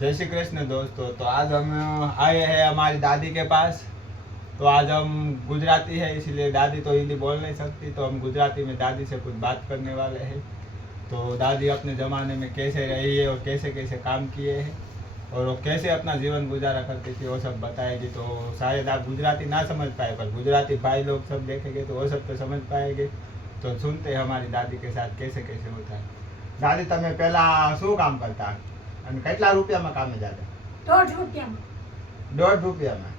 जय श्री कृष्ण दोस्तों। तो आज हम आए हैं हमारी दादी के पास। तो आज हम गुजराती है, इसलिए दादी तो हिंदी बोल नहीं सकती, तो हम गुजराती में दादी से कुछ बात करने वाले हैं। तो दादी अपने ज़माने में कैसे रही है और कैसे कैसे काम किए हैं और वो कैसे अपना जीवन गुजारा करती थी वो सब बताएगी। तो शायद आप गुजराती ना समझ पाए, पर गुजराती भाई लोग सब देखेंगे तो वो सब तो समझ पाएंगे। तो सुनते हैं हमारी दादी के साथ कैसे कैसे होता है। दादी તમે પહેલા શું કામ કરતા અને કેટલા રૂપિયામાં કામે જતા? 1.5 રૂપિયામાં. 1.5 રૂપિયામાં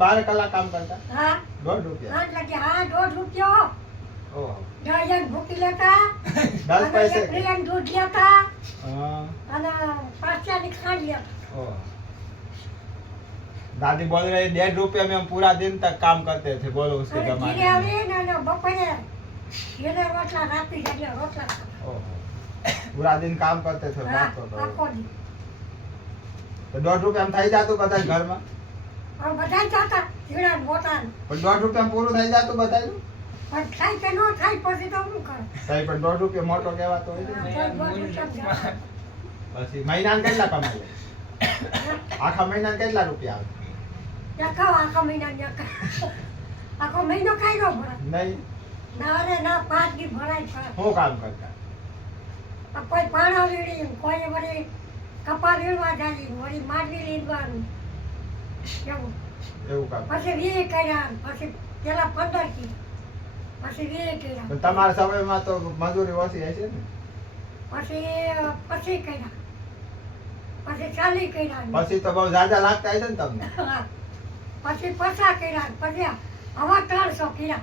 12 કલાક કામ કરતા? હા 1.5 રૂપિયા? હા એટલે કે હા 1.5 રૂપિયો. ઓહો 10 ભૂકી લેતા 10 અને પૈસે? 1 પ્લેન દૂધ લેતા હા અને 5 ચાની ખાંડ લેતા. ओह। दादी बोल रही 1.5 रुपये में हम पूरा दिन तक काम करते थे। बोलो उसके અને जमाने ઘીરે में। આવીને અને બપોરે ઘીરે રોટલા રાતી એટલે રોટલા ખાતા. ओहो। पूरा दिन काम करते थे। હા बात तो આખો દી. तो 1.5 रुपया में થઈ જાતું બધા घर में? હવે બધાય જાતા ઝીણા ને મોટા ને. પણ 1.5 રૂપિયા માં પૂરું થઈ જાતું બધાયનું? પણ થાય કે ન થાય પછી તો શું કરે? તઈ પણ 1.5 રૂપિયા મોટો કહેવાતો હોય છે ને। તો 1.5 રૂપિયામાં જાતા. પછી મહિનાને કેટલા કમાઈ લે? આખા મહિનાને કેટલા રૂપિયા આવે? ત્યાં ખાઓ આખા મહિનાની આખો મહિનો ખાઈ નો ભરાય. નહીં, ના રે ના 5 દી ભરાય છે. શું કામ કરતા? કોઈ પાણા વીણી, કોઈ વળી કપા વીણવા જાય, વળી માંડવી લીધવાનું એવું. એવું કામ? પછી 20 કર્યા, પછી પેલા 15 કી, પછી 20 કર્યા, પણ તમારા સમયમાં તો મજૂરી ઓછી હશે ને? પછી 25 કર્યા, પછી 40 કર્યા, પછી તો બહુ ઝાઝા લાગતા હશે ને તમને? હા. પછી 50 કર્યા, પછી હવે 300 કર્યા.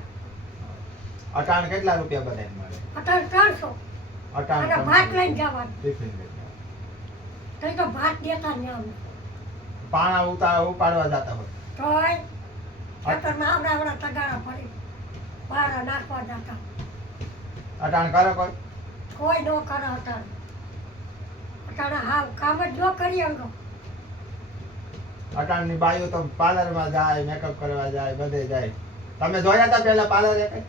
અટાણ કેટલા રૂપિયા બધાને મળે? અત્યારે 300 અટાણ અને ભાત લઈને જવાનું. ટિફિન લઈને જવાનું. તઈ તો ભાત દેતા ને અમને. પાણા ઉપાડવા જતા હોય તોય ખેતરમાં આવડા તગારા પડી બહાર નાખવા જતા. અટાણ કરે કોઈ? કોઈ ન કરે અત્યારે. અત્યારે હાવ કામ જ ન કરીએ એમનો. અટાણની બાઈઓ તો પાર્લરમાં જાય, મેકઅપ કરવા જાય, બધે જાય. તમે જોયા હતા પેલા પાર્લર કઈ?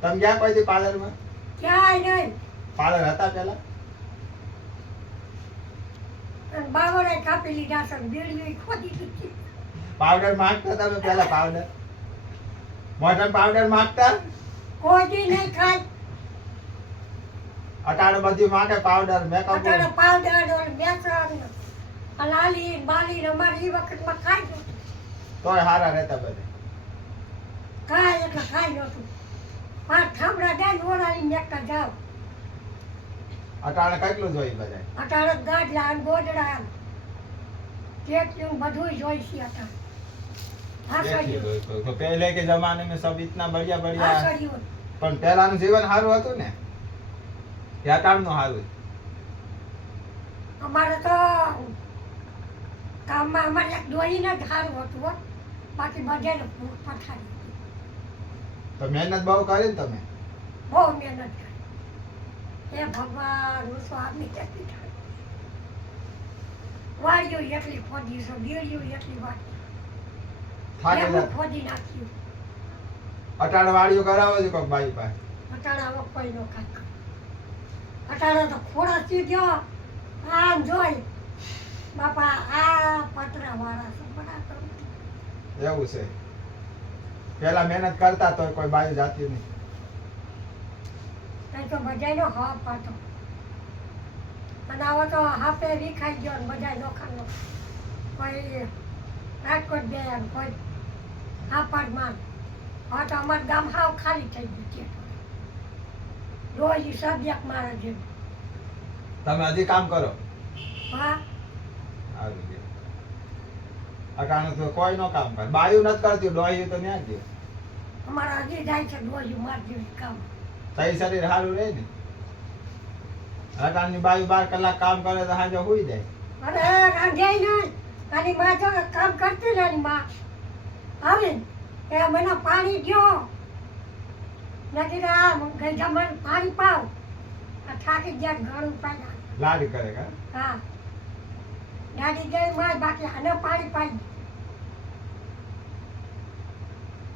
તમે ગયા કોઈથી પાર્લરમાં? ક્યાંય નહીં. પાર્લર હતા પેલા? અને બાવળે કાપી લીધા છે, બીડીઓ ખોદી દીધી. પાવડર માંગતા તમે પેલા? પાવડર મોઢામાં પાવડર માંગતા? કોઈ દી નહીં ખાય. અટાણ બધી માંગે પાવડર, મેકઅપ. અત્યારે પાવડર બેસન લાલી બાલી અમારે એ વખતમાં ખાઈ ગયું. તોય હારા રહેતા બધે. ખાય એટલે ખાઈ નતું. 5 ઠામડા દે ને ઓરાળી મેકતા જાવ. અટાણ કેટલું જોઈ બધાય? અત્યારે ગાડલા ને ગોદડા ટેક્યું બધું જોઈ છે અત્યારે. હા સળિયું, तो पहले के जमाने में सब इतना बढ़िया હા बढ़िया। સળિયું. પણ પહેલાનું જીવન સારું હતું ને? કે અટાણનું સારું? અમારે તો ગામમાં અમારે એક દોરીને જ સારું હતું હો. બાકી બધાને પથારી. તો મહેનત બહુ કરી ને તમે? બહુ મહેનત કરી. હે ભગવાન હું સ્વામી કેટલી થાય. વાળીઓ એટલી ખોદી છે, બીડીઓ એટલી વાળી. થાકી એવું જાય? ખોદી નાખ્યું. અટાણ વાળીઓ કરાવો છો કોક બાઈ પાસે? અટાણા આવો કોઈ નો કાંઈ કરે. અટાણા તો ખોરાકી ગયો આમ જોઈ બાપા આ પતરા વાળા છે બડા કરું. એવું છે? પેલા મહેનત કરતા તો કોઈ બાઈ જાતી નહીં? નહીં તો બધાયનો હા પાતો. અને આવો તો હાપે વિખાઈ ગયો ને બધાય નોખાનો. કોઈ રાજકોટ ગયા ને કોઈ હાપડમાં. હવે તો અમારું ગામ હાવ ખાલી થઈ ગયું છે. રોજ સબ્જેક્ટ મારે જેવું. તમે હજી કામ કરો? હા સારું છે. અટાણું તો કોઈ નો કામ કરે. બાયું નથી કરતી, ડોહી તો ન્યા ગયું. અમારા હજી જાય છે રોજ માર જેવું કામ. તઈ શરીર સારું રહે ને? અટાણની બાયું 12 કલાક કામ કરે તો સાંજે સુઈ જાય. અરે રાંધે નહીં. આની માં જો કામ કરતી ને એની માં આવે ને એ મને પાણી દ્યો. મેં કીધું આ ગઈ જમણ પાણી પાવ. આ થાકી ગયા ઘણું પાડ્યા. લાડ કરે કા? हाँ दादी गई माँ बाकी आने पानी पाई।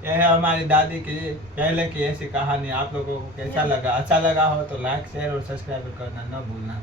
ये है हमारी दादी की पहले की ऐसी कहानी। आप लोगों को कैसा लगा? अच्छा लगा हो तो लाइक शेयर और सब्सक्राइब करना न भूलना।